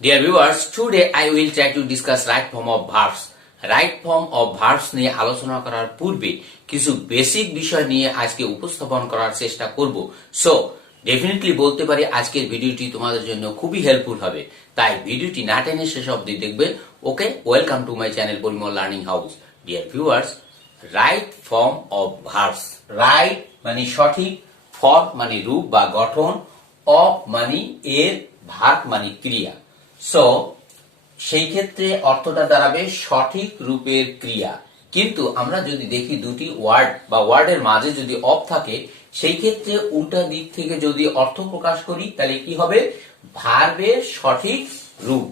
Dear viewers, today I will try to discuss right form of verbs. Right form of verbs নিয়ে আলোচনা করার পূর্বে কিছু basic বিষয় নিয়ে আজকে উপস্থাপন করার চেষ্টা করব। সো ডেফিনেটলি বলতে পারি আজকের ভিডিওটি তোমাদের জন্য খুবই হেল্পফুল হবে, তাই ভিডিওটি না টেনে শেষ অবধি দেখবে। Okay, welcome to my channel Parimal Learning House. Dear viewers, right form of verbs. Right মানে সঠিক, ফর্ম মানে রূপ বা গঠন, অফ মানে এর, ভার্ব মানে ক্রিয়া। সো সেই ক্ষেত্রে অর্থটা দাঁড়াবে সঠিক রূপের ক্রিয়া। কিন্তু আমরা যদি দেখি দুটি ওয়ার্ড বা ওয়ার্ডের মাঝে যদি অফ থাকে, সেই ক্ষেত্রে উল্টা দিক থেকে যদি অর্থ প্রকাশ করি তাহলে কি হবে? ভার্বের সঠিক রূপ।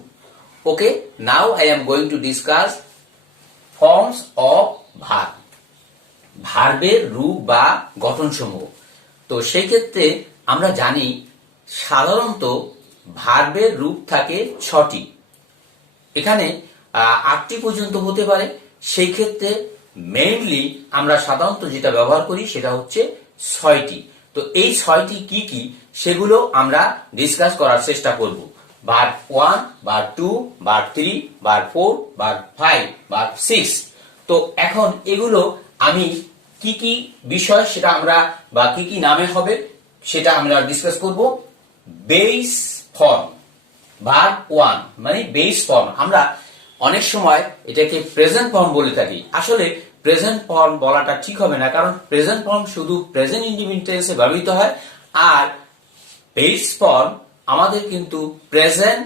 Okay, now I am going to discuss forms of verb. ভার্বের রূপ বা গঠনসমূহ। তো সেই ক্ষেত্রে আমরা জানি সাধারণত ভার্বের রূপ থাকে 6টি। এখানে 8টি পর্যন্ত হতে পারে। সেই ক্ষেত্রে মেইনলি আমরা সাধারণত যেটা ব্যবহার করি সেটা হচ্ছে 6টি। তো এই 6টি কি কি সেগুলো আমরা ডিসকাস করার চেষ্টা করব। Verb 1, verb 2, verb 3, verb 4, verb 5, verb 6। তো এখন এগুলো আমি কি কি বিষয় সেটা আমরা বা কি কি নামে হবে সেটা আমরা ডিসকাস করব। বেস ফর্ম, ভার্ব 1 মানে বেস ফর্ম। আমরা অনেক সময় এটাকে প্রেজেন্ট ফর্ম বলে থাকি। আসলে প্রেজেন্ট ফর্ম বলাটা ঠিক হবে না, কারণ প্রেজেন্ট ফর্ম শুধু প্রেজেন্ট ইনডিফিনিট টেন্সে ব্যবহৃত হয়, আর বেস ফর্ম আমাদের কিন্তু প্রেজেন্ট,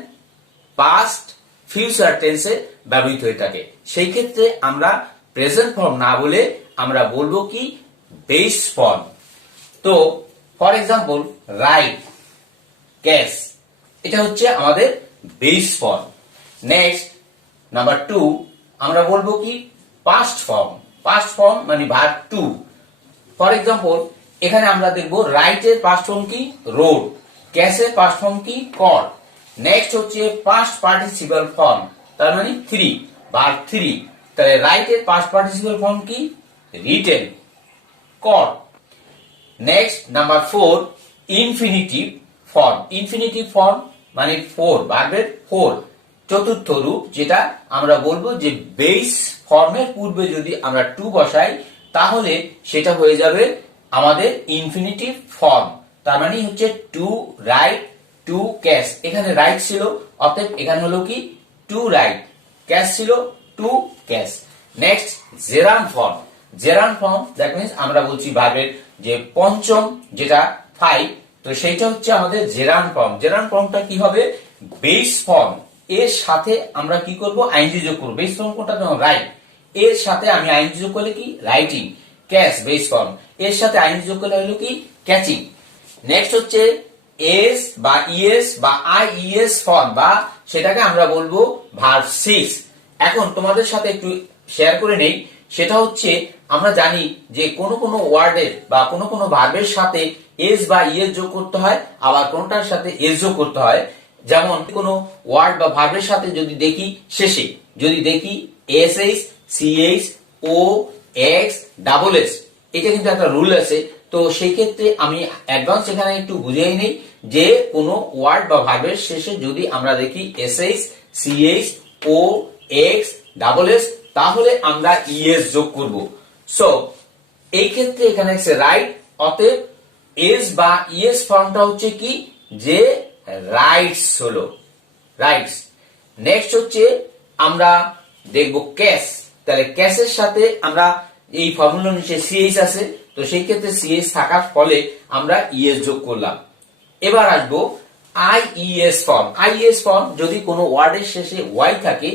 পাস্ট, ফিউচার টেন্সে ব্যবহৃত হয়ে থাকে। সেই ক্ষেত্রে আমরা প্রেজেন্ট ফর্ম না বলে আমরা বলবো কি বেস ফর্ম। তো ফর এক্সাম্পল রাইট, ক্যাশ, এটা হচ্ছে আমাদের বেস ফর্ম। নেক্সট নাম্বার 2 আমরা বলবো কি পাস্ট ফর্ম। পাস্ট ফর্ম মানে ভার্ব 2। ফর এক্সাম্পল এখানে আমরা দেখব রাইটের পাস্ট ফর্ম কি রোড, ক্যাশের পাস্ট ফর্ম কি কট। নেক্সট হচ্ছে পাস্ট পার্টিসিপল ফর্ম, তার মানে 3, ভার্ব 3। তাহলে রাইটের পাস্ট পার্টিসিপল ফর্ম কি written, caught. Next number 4 infinitive form. Infinitive form মানে 4, ভার্বের 4 চতুর্থ রূপ, যেটা আমরা বলবো যে বেস ফর্মের পূর্বে যদি আমরা টু বসাই তাহলে সেটা হয়ে যাবে আমাদের ইনফিনিটিভ ফর্ম। তার মানে হচ্ছে টু রাইট, টু ক্যাশ। এখানে রাইট ছিল, অতএব এখানে হলো কি টু রাইট, ক্যাশ ছিল to cash. Next gerund form. Gerund form that means আমরা বলছি ভার্বের যে পঞ্চম যেটা 5, তো সেইটা হচ্ছে আমাদের জেরান ফর্ম। জেরান ফর্মটা কি হবে? বেস ফর্ম এর সাথে আমরা কি করব? আইএনজি যোগ করব। বেস ফর্ম কোনটা? রাইট, এর সাথে আমি আইএনজি যোগ করলে কি রাইটিং। ক্যাচ বেস ফর্ম, এর সাথে আইএনজি যোগ করলে হলো কি ক্যাচিং। নেক্সট হচ্ছে এস বা ইএস বা আইইএস ফর্ম, বা সেটাকে আমরা বলবো ভার্ব 6। এখন তোমাদের সাথে একটু শেয়ার করে নেই, সেটা হচ্ছে আমরা জানি যে কোন কোন ওয়ার্ডের বা কোন কোন ভার্বের সাথে এস বা ইএস যোগ করতে হয়, আবার কোনটার সাথে এস যোগ করতে হয়। যেমন কোন ওয়ার্ড বা ভার্বের সাথে যদি দেখি শেষে যদি দেখি এসএইচ, সিএইচ, ও, এক্স, ডাবল এস, এটা কিন্তু একটা রুল আছে। তো সেই ক্ষেত্রে আমি অ্যাডভান্স এখানে একটু বুঝিয়ে নেই যে কোন ওয়ার্ড বা ভার্বের শেষে যদি আমরা দেখি এসএইচ, সিএইচ, ও, এক্স, ডাবল এস, তাহলে আমরা ইএস যোগ করব। সো এই ক্ষেত্রে এখানে আছে রাইট, অতএব এস বা ইএস ফর্মটা হচ্ছে কি যে রাইটস হলো, রাইটস। নেক্সট হচ্ছে আমরা দেখব ক্যাশ। তাহলে ক্যাশের সাথে আমরা এই ফর্মুলা নিচে সিএইচ আছে, তো সেই ক্ষেত্রে সিএইচ থাকার ফলে আমরা ইএস যোগ করলাম। এবার আসবো আইইএস ফর্ম। আইইএস ফর্ম যদি কোনো ওয়ার্ডের শেষে ওয়াই থাকে,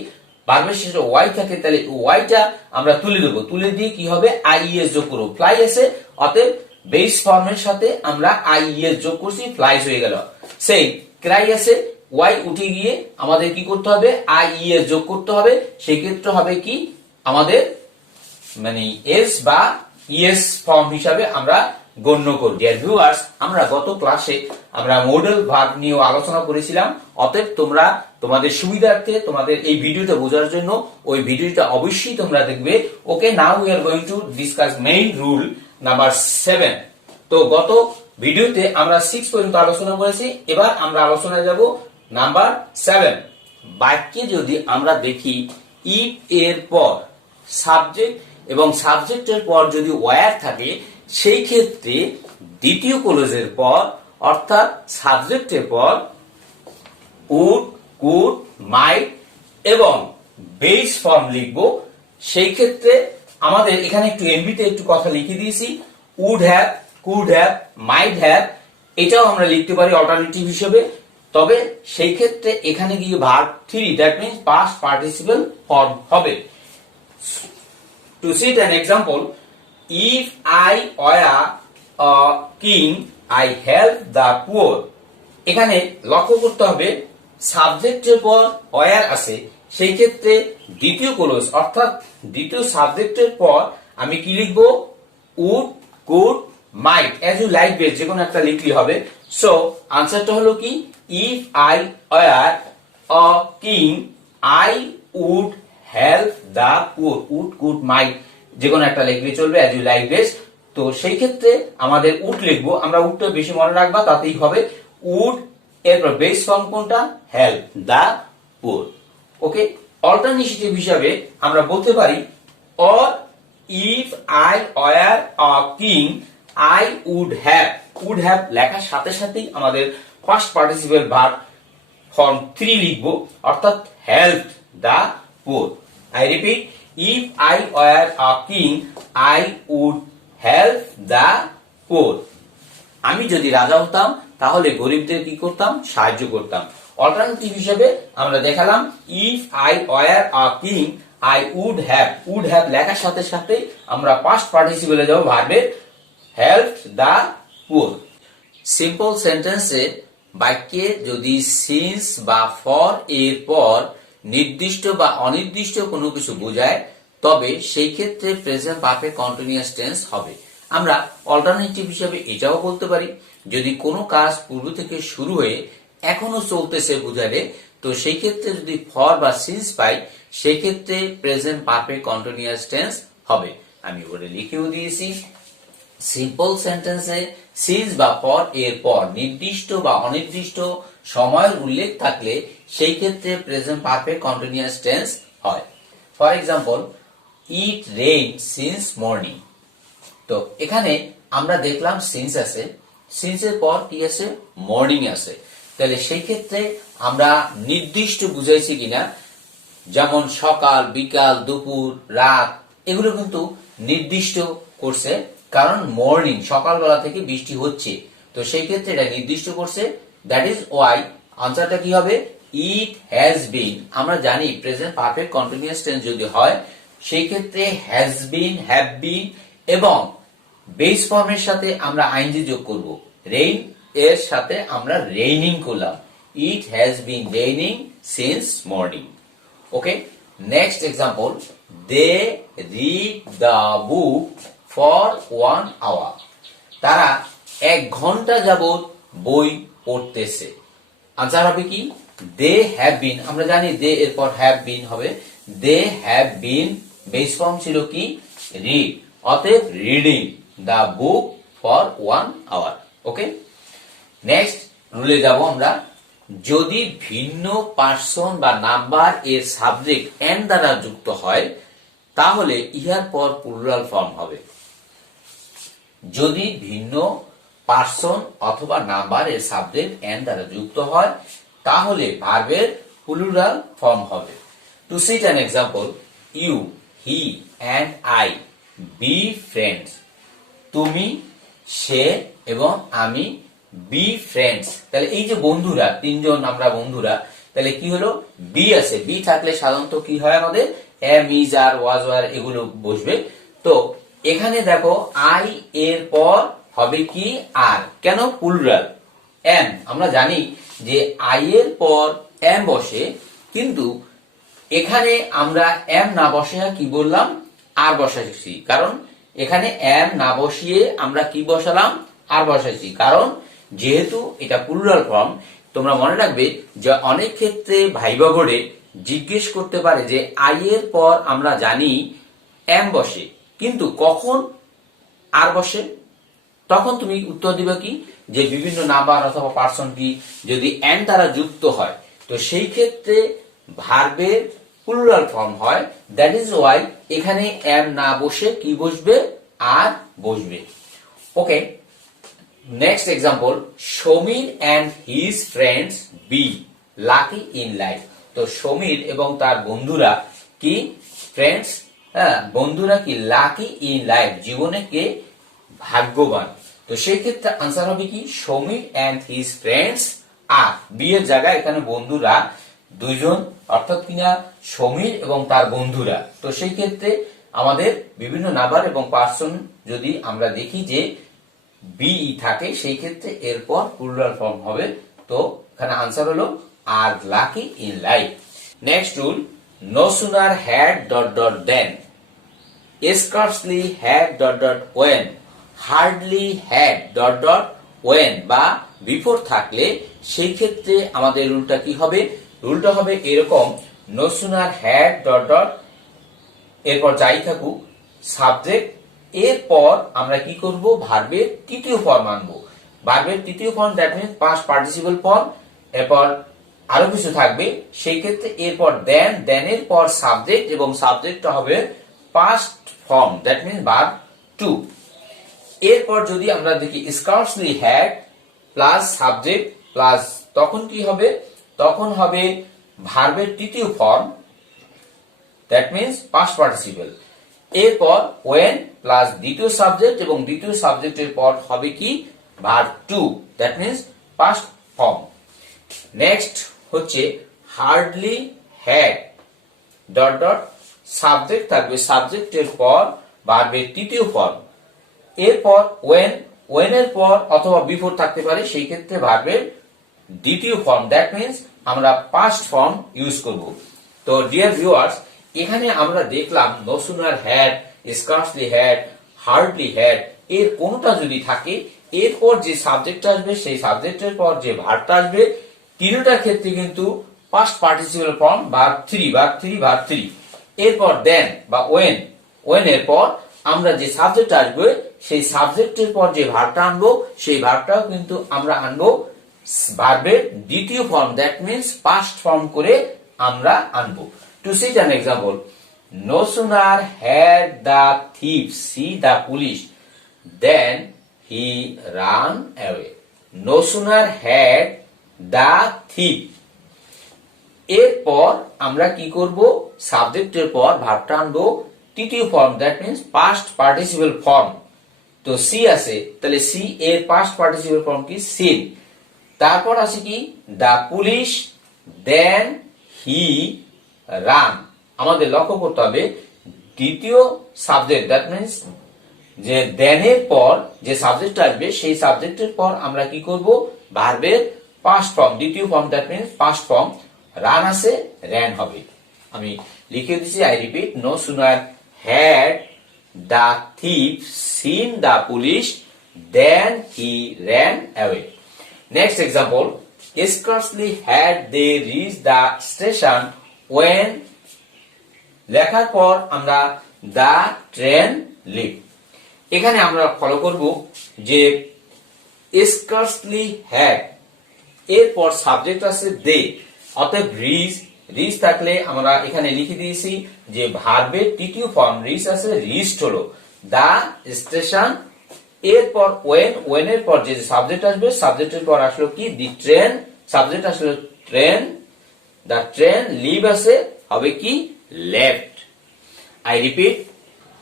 ভার্বের শেষে ওয়াই থাকে, তাহলে ওয়াইটা আমরা তুলে দেবো। তুলে দিয়ে কি হবে? আইইএস যোগ করবো। ফ্লাই আছে, অতএব বেস ফর্মের সাথে আমরা আইইএস যোগ করছি, ফ্লাইস হয়ে গেল। সেই ক্রাই আছে, ওয়াই উঠে গিয়ে আমাদের কি করতে হবে? আইইএস যোগ করতে হবে। সেই ক্ষেত্রে হবে কি আমাদের মানে এস বা ইএস ফর্ম হিসাবে আমরা গণ্য করব। ডিয়ার ভিউয়ার্স, আমরা গত ক্লাসে আমরা মডেল ভার্ব নিয়ে আলোচনা করেছিলাম। অতএব তোমরা তোমাদের সুবিধার্থে তোমাদের এই ভিডিওটা বোঝার জন্য ওই ভিডিওটা অবশ্যই তোমরা দেখবে। Okay, now we are going to discuss main rule number 7। তো গত ভিডিওতে আমরা 6 পর্যন্ত আলোচনা করেছি, এবার আমরা আলোচনায় যাব নাম্বার 7। বাক্যে যদি আমরা দেখি ইফ এর পর সাবজেক্ট এবং সাবজেক্টের পর যদি ওয়্যার থাকে, সেই ক্ষেত্রে দ্বিতীয় ক্লোজের পর অর্থাৎ সাবজেক্টের পর উড, কুড, মাইট এবং বেস ফর্ম লিখব। সেই ক্ষেত্রে আমাদের এখানে একটু এমবিতে একটু কথা লিখে দিয়েছি, would have, could have, might have, এটাও আমরা লিখতে পারি অল্টারনেটিভ হিসেবে। তবে সেই ক্ষেত্রে এখানে গিয়ে verb 3 that means past participle form হবে। To cite an example, if I were a king, I help the poor. এখানে লক্ষ্য করতে হবে সাবজেক্টের পর ওয়্যার আছে, সেই ক্ষেত্রে দ্বিতীয় ক্লোজ অর্থাৎ দ্বিতীয় সাবজেক্টের পর আমি কি লিখব, would, could, might, as you like base যে কোনো একটা লিখলি হবে। সো আনসারটা হলো কি, if I were a king I would help the poor, would, could, might যে কোনো একটা লিখলে চলবে অ্যাজ ইউ লাইক বেস। তো সেই ক্ষেত্রে আমাদের উড লিখবো, আমরা উডটা বেশি মনে রাখবা তাতেই হবে। উড এরপর বেস ফর্ম কোনটা, help the poor. Okay, alternative হিসাবে আমরা বলতে পারি or if I were a king I would have, would have লেখার সাথে সাথেই আমাদের ফার্স্ট পার্টিসিপল ভার্ব ফর্ম 3 লিখবো অর্থাৎ help the poor. I repeat, if I were a king I would help the poor. আমি যদি রাজা হতাম তাহলে গরিবদের কি করতাম, সাহায্য করতাম। অল্টারনেটিভ হিসেবে আমরা দেখালাম if I were a king I would have, would have লেখার সাথে সাথে আমরা পাস্ট পার্টিসিপলে যাব ভার্বের হেল্প দ্য পুয়ার। সিম্পল সেন্টেন্সে বাক্যে যদি সিন্স বা ফর এর পর নির্দিষ্ট বা অনির্দিষ্ট কোনো কিছু বোঝায়, তবে সেই ক্ষেত্রে প্রেজেন্ট পারফেক্ট কন্টিনিউয়াস টেন্স হবে। আমরা অল্টারনেটিভ হিসেবে এটাও বলতে পারি, যদি কোনো কাজ পূর্ব থেকে শুরু হয়ে এখনো চলতেছে বোঝালে, তো সেই ক্ষেত্রে যদি ফর বা সিন্স পাই, সেই ক্ষেত্রে প্রেজেন্ট পারফেক্ট কন্টিনিউয়াস টেন্স হবে। আমি ওরে লিখেও দিয়েছি, সিম্পল সেন্টেন্সে সিন্স বা ফর এর পর নির্দিষ্ট বা অনির্দিষ্ট সময়ের উল্লেখ থাকলে সেই ক্ষেত্রে প্রেজেন্ট পারফেক্ট কন্টিনিউয়াস টেন্স হয়। For example, it rain since morning. তো এখানে আমরা দেখলাম সিন্স আছে, সিন্সের পর কি আছে, মর্নিং আছে। তাহলে সেই ক্ষেত্রে আমরা নির্দিষ্ট বুঝাইছি কিনা, যেমন সকাল, বিকাল, দুপুর, রাত, এগুলো কিন্তু নির্দিষ্ট করছে, কারণ মর্নিং সকালবেলা থেকে বৃষ্টি হচ্ছে, তো সেই ক্ষেত্রে এটা নির্দিষ্ট করছে। দ্যাট ইজ ওয়াই আনসারটা কি হবে, ইট হ্যাজ বিন। আমরা জানি প্রেজেন্ট পারফেক্ট কন্টিনিউয়াস টেন্স যদি হয়, সেই ক্ষেত্রে হ্যাজ বিন, হ্যাভ বিন এবং বেস ফর্মের সাথে আমরা আইএনজি যোগ করব। রেইন এর সাথে আমরা রেইনিং করলাম, it has been raining since morning. Okay, next example, they read the book for 1 hour। তারা 1 ঘন্টা যাবত বই পড়তেছে। আনসার হবে কি, দে হ্যাভ বিন। আমরা জানি দে এরপর হ্যাভ বিন হবে, they have been base form ছিল কি, রিড, অতএব reading the book for 1 hour। Okay, next রুলে যাব আমরা, যদি ভিন্ন পার্সন বা নাম্বার এর সাবজেক্ট এন দ্বারা যুক্ত হয়, তাহলে ইহার পর প্লুরাল ফর্ম হবে। যদি ভিন্ন পার্সন অথবা নাম্বার এর সাবজেক্ট এন দ্বারা যুক্ত হয়, তাহলে ভার্বের প্লুরাল ফর্ম হবে। To cite an example, you, he and I be friends. তুমি, সে এবং আমি বি ফ্রেন্ডস। তাহলে এই যে বন্ধুরা, 3 জন আমরা বন্ধুরা, তাহলে কি হলো, বি আছে, বি থাকলে সাধারণত কি হয়, আমাদের am, is, are, was, were এগুলো বসবে। তো এখানে দেখো আই এর পর হবে কি, আর, কেন, প্লুরাল এম। আমরা জানি যে আই এর পর এম বসে, কিন্তু এখানে আমরা এম না বসে কি বললাম, আর বসাইছি, কারণ এখানে এম না বসিয়ে আমরা কি বসালাম, আর বসাইছি, কারণ যেহেতু এটা প্লুরাল ফর্ম। তোমরা মনে রাখবে যে অনেক ক্ষেত্রে ভাইবা বোর্ডে জিজ্ঞেস করতে পারে যে আই এর পর আমরা জানি এম বসে, কিন্তু কখন আর বসে, তখন তুমি উত্তর দিবে কি, যে বিভিন্ন নাম্বার অথবা পার্সন কি যদি এন দ্বারা যুক্ত হয়, তো সেই ক্ষেত্রে ভার্বের প্লুরাল ফর্ম হয়। দ্যাট ইজ ওয়াই এখানে এম না বসে কি বসবে, আর বসবে। Okay, next example, Sameer and his friends be lucky in life. তো সমীর এবং তার বন্ধুরা কি, ফ্রেন্ডস, হ্যাঁ বন্ধুরা কি, লাকি ইন লাইফ, জীবনে কে ভাগ্যবান। তো সেই ক্ষেত্রে আনসার হবে কি, Sameer and his friends are, be এর জায়গায় এখানে বন্ধুরা দুইজন, অর্থাৎ কিনা সমীর এবং তার বন্ধুরা। তো সেই ক্ষেত্রে আমাদের বিভিন্ন নাম্বার এবং পার্সন যদি আমরা দেখি যে বি থাকে, সেই ক্ষেত্রে এরপর প্লুরাল ফর্ম হবে। তো এখানে আনসার হলো are lucky in life. Next rule, no sooner had dot dot then, scarcely had dot dot when, hardly had dot dot when বা বিফোর থাকলে সেই ক্ষেত্রে আমাদের রুলটা কি হবে, রুলটা হবে এরকম, no sooner had dot dot, এরপর যাই থাকুক সাবজেক্ট, এরপর আমরা কি করব, ভার্বের তৃতীয় ফর্ম আনবো। ভার্বের তৃতীয় form that means past participle form, এরপর আরো কিছু থাকবে। সেই ক্ষেত্রে এরপর দেন, দেনের পর সাবজেক্ট এবং সাবজেক্টটা হবে past form that means verb two. এরপর যদি আমরা দেখি scarcely had plus subject plus, তখন কি হবে, তখন হবে ভার্বের তৃতীয় form that means past participle. এরপর ওয়েন প্লাস দ্বিতীয় সাবজেক্ট এবং দ্বিতীয় সাবজেক্টের পর হবে কি, verb two that means past form. Next হচ্ছে hardly had dot dot, subject থাকবে, সাবজেক্টের পর ভার্বের তৃতীয় ফর্ম। এরপর ওয়েন, ওয়েন এর পর অথবা বিফোর থাকতে পারে, সেই ক্ষেত্রে ভার্বের দ্বিতীয় ফর্ম দ্যাট মিন্স আমরা পাস্ট ফর্ম ইউজ করব। তো ডিয়ার ভিউয়ার্স, এখানে আমরা দেখলাম no sooner had, scarcely had, hardly had, এর কোনটা যদি থাকে এরপর যে সাবজেক্ট আসবে সেই সাবজেক্টের পর যে ভার্বটা আসবে, তিনটার ক্ষেত্রে কিন্তু past participle form verb three, verb three, verb three. এরপর দেন বা ওয়েন, ওয়েন এর পর আমরা যে সাবজেক্ট আসবে সেই সাবজেক্টের পর যে ভার্বটা আনবো সেই ভার্বটাও কিন্তু আমরা আনবো ভার্বের দ্বিতীয় form that means past form করে আমরা আনবো। To cite an example, no sooner had the thief see the police then he run away. No sooner had the thief, এরপর আমরা কি করব, সাবজেক্টের পর ভার্বটা আনবো তৃতীয় form that means past participle form. তো সি আছে, তাহলে সি এর পাস্ট পার্টিসিপল ফর্ম কি, সিন। তারপর আছে কি, দা পুলিশ দেন হি রান। আমাদের লক্ষ্য করতে হবে দ্বিতীয় সাবজেক্ট দ্যাট মিন্স যে দেনের পর যে সাবজেক্ট আসবে সেই সাবজেক্টের পর আমরা কি করব, ভার্বের পাস্ট ফর্ম দ্বিতীয় form that means past form, run আছে র্যান হবে। আমি লিখে দিচ্ছি, I repeat, no sooner had the thief seen the police then he ran away. Next example, scarcely had they reached the station when, লেখার পর আমরা the train leave. এখানে আমরা ফলো করব যে scarcely had এরপর সাবজেক্ট আছে দে, অতএব রিচ, রিচ থাকলে আমরা এখানে লিখে দিয়েছি যে ভার্বের তৃতীয় ফর্ম রিচ আছে, রিচড হলো দা স্টেশন। এরপর ওয়েন, ওয়েন এর পর যে সাবজেক্ট আসবে সাবজেক্টের পর আসলো কি, দি ট্রেন, সাবজেক্ট আসলো ট্রেন, দা ট্রেন, লিভ আছে হবে কি, লেফট। আই রিপিট,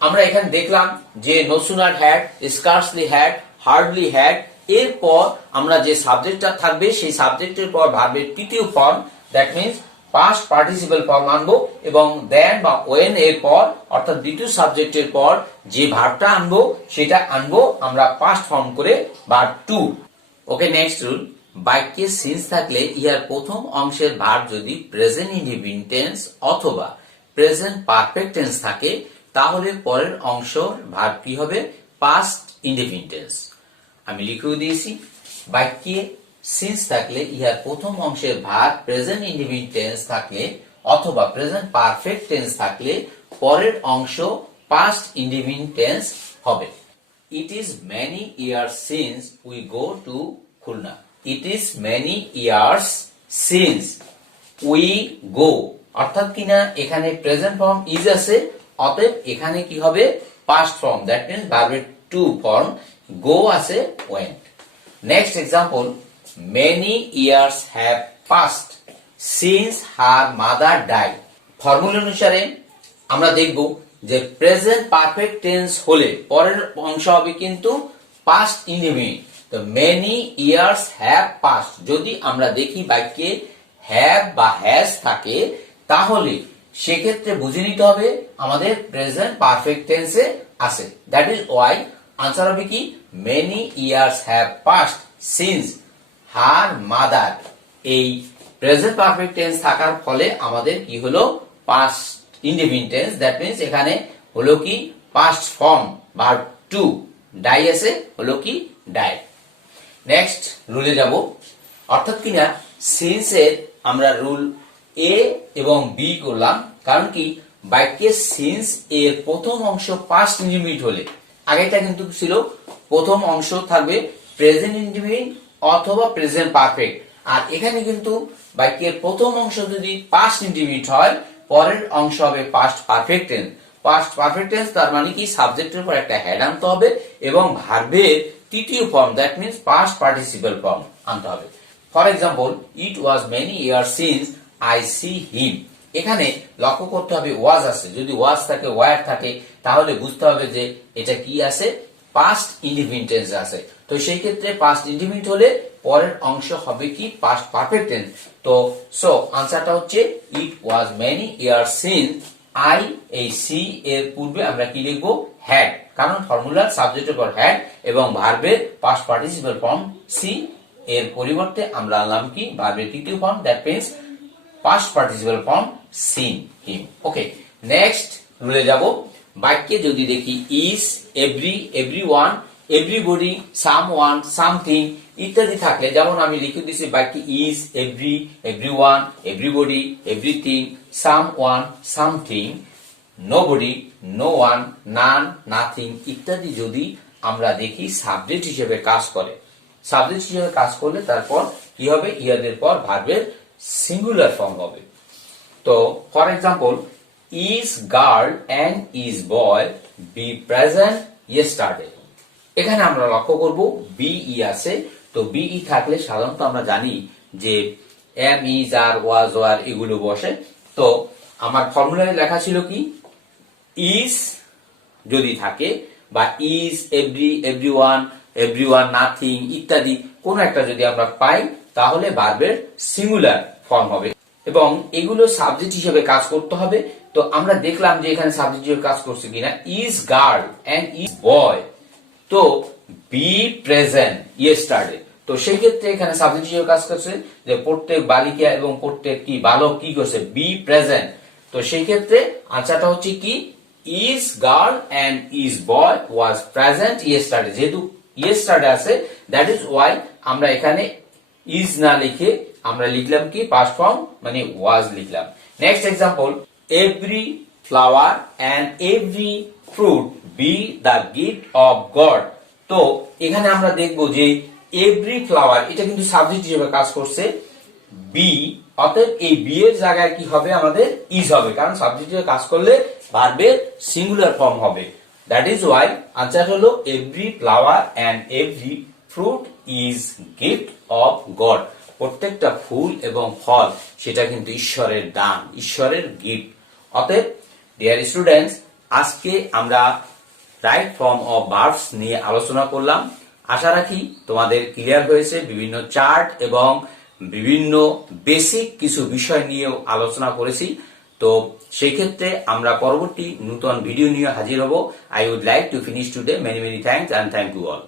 আমরা এখানে দেখলাম যে no sooner had, scarcely had, hardly had, এরপর আমরা যে সাবজেক্টটা থাকবে সেই সাবজেক্টের পর ভার্বের তৃতীয় form that means past participle form আনবো এবং দেন বা ওয়েন এর পর অর্থাৎ দ্বিতীয় সাবজেক্টের পর যে ভার্বটা আনবো সেটা আনবো আমরা পাস্ট ফর্ম করে ভার্ব টু। ওকে, নেক্সট রুল, বাক্যে সিন্স থাকলে ইহার প্রথম অংশের ভার্ব যদি প্রেজেন্ট ইনডিফিনিট টেন্স অথবা প্রেজেন্ট পারফেক্ট টেন্স থাকে তাহলে পরের অংশ ভার্ব কি হবে, পাস্ট ইনডিফিনিট টেন্স। আমি লিখেও দিয়েছি, বাক্যে সিন্স থাকলে ইহার প্রথম অংশের ভার্ব প্রেজেন্ট ইনডিফিনিট টেন্স থাকলে অথবা প্রেজেন্ট পারফেক্ট টেন্স থাকলে পরের অংশ পাস্ট ইনডিফিনিট টেন্স হবে। It is many years since we go to Khulna. It is many years since we go, অর্থাৎ কিনা এখানে প্রেজেন্ট ফর্ম ইজ আছে, অতএব এখানে কি হবে পাস্ট ফর্ম, দ্যাট মিন্স ভার্বের টু ফর্ম, গো আছে went. Next example, many years have passed since her mother died. Formula অনুসারে আমরা দেখব যে প্রেজেন্ট পারফেক্ট টেন্স হলে পরের অংশ হবে কিন্তু পাস্ট ইনডেফিনিট। তো মেনি ইয়ার্স হ্যাভ পাস্ট, যদি আমরা দেখি বাক্যে হ্যাভ বা হ্যাজ থাকে তাহলে সেক্ষেত্রে বুঝে নিতে হবে আমাদের প্রেজেন্ট পারফেক্ট টেন্সে আছে। দ্যাট ইজ ওয়াই আনসার হবে কি many years have passed since her mother. এই প্রেজেন্ট পারফেক্ট টেন্স থাকার ফলে আমাদের কি হলো past indefinite tense, that means এখানে হলো কি past form verb two, die আছে হলো কি ডাই। নেক্সট রুলে যাব, অর্থাৎ কিনা সিন্স এর আমরা রুল এ এবং বি করলাম, কারণ কি বাক্যের সিন্স এর প্রথম অংশ পাস্ট ইনডেফিনিট হলে, আগেটা কিন্তু ছিল প্রথম অংশ থাকবে প্রেজেন্ট ইনডেফিনিট অথবা প্রেজেন্ট পারফেক্ট, আর এখানে কিন্তু বাক্যের প্রথম অংশ যদি পাস্ট ইনডেফিনিট হয় পরের অংশ হবে past perfect tense. Past perfect tense তার মানে কি সাবজেক্টের পর একটা হেড আনতে হবে এবং ভার্বের তৃতীয় form, that means past participle form আনতে হবে। For example, it was many years since I see him. এখানে লক্ষ্য করতে হবে ওয়াজ আছে, যদি ওয়াজ থাকে ওয়ার থাকে তাহলে বুঝতে হবে যে এটা কি আছে পাস্ট ইনডেফিনিট টেন্স আছে। তো সেই ক্ষেত্রে পাস্ট ইনডেফিনিট হলে পরের অংশ হবে কি পাস্ট পারফেক্ট টেন্স। তো সো আনসারটা হচ্ছে ইট ওয়াজ মেনি ইয়ার্স সিন্স আই, এই সি এর পূর্বে আমরা কি লিখবো হ্যাড, কারণ ফর্মুলার সাবজেক্টের পর হ্যাড এবং ভার্বের পাস্ট পার্টিসিপল ফর্ম সি, এর পরিবর্তে আমরা আনলাম কি ভার্বের তৃতীয় form, that means past participle form seen him. Okay, next রুলে যাব, বাক্যে যদি দেখি is, every, everyone, everybody, someone, something ইত্যাদি থাকলে, যেমন আমি লিখে দিয়েছি বাক্যে is, every, everyone, everybody, everything, someone, something, nobody, no one, none, nothing ইত্যাদি যদি আমরা দেখি সাবজেক্ট হিসেবে কাজ করে, সাবজেক্ট হিসেবে কাজ করলে তারপর কি হবে ইয়াদের পর ভার্বের সিঙ্গুলার ফর্ম হবে। তো for example, is girl and is boy be present yesterday. এখানে আমরা লক্ষ্য করব বিই আছে, তো বিই থাকলে সাধারণত আমরা জানি যে am, is, are, was, were এগুলো বসে। তো আমার ফর্মুলায় লেখা ছিল কি ইজ যদি থাকে বা is, every, everyone, everyone, nothing ইত্যাদি কোন একটা যদি আমরা পাই তাহলে ভার্বের সিঙ্গুলার ফর্ম হবে এবং এগুলো সাবজেক্ট হিসেবে কাজ করতে হবে। তো আমরা দেখলাম যে এখানে সাবজেক্ট হিসেবে কাজ করছে কিনা, ইজ গার্ল এন্ড ইজ বয়, তো বি প্রেজেন্ট ইয়েস্টারডে। তো সেই ক্ষেত্রে এখানে সাবজেক্ট হিসেবে কাজ করছে যে প্রত্যেক বালিকা এবং প্রত্যেক কি বালক কি করছে বি প্রেজেন্ট। তো সেই ক্ষেত্রে আনসারটা হচ্ছে কি is girl and is boy was present yesterday, যেহেতু ইয়েস্টারডে আছে দ্যাট ইজ ওয়াই আমরা এখানে ইজ না লিখে আমরা লিখলাম কি পাস্ট ফর্ম মানে ওয়াজ লিখলাম। Next example, every flower and every fruit be the gift of God. তো এখানে আমরা দেখব যে এভরি ফ্লাওয়ার এটা কিন্তু সাবজেক্ট হিসেবে কাজ করছে বি, অতএব এই বি এর জায়গায় কি হবে আমাদের ইজ হবে, কারণ সাবজেক্ট হিসেবে কাজ করলে ভার্বের সিঙ্গুলার ফর্ম হবে। দ্যাট ইজ ওয়াই আনসার হলো every flower and every fruit is gift of God. প্রত্যেকটা ফুল এবং ফল সেটা কিন্তু ঈশ্বরের দান, ঈশ্বরের গিফট। অতএব ডিয়ার স্টুডেন্টস, আজকে আমরা রাইট ফর্ম অফ ভার্বস নিয়ে আলোচনা করলাম। আশা রাখি তোমাদের ক্লিয়ার হয়েছে। বিভিন্ন চার্ট এবং বিভিন্ন বেসিক কিছু বিষয় নিয়েও আলোচনা করেছি। তো সেই ক্ষেত্রে আমরা পরবর্তী নতুন ভিডিও নিয়ে হাজির হব। I would like to finish today. Many many thanks and thank you all.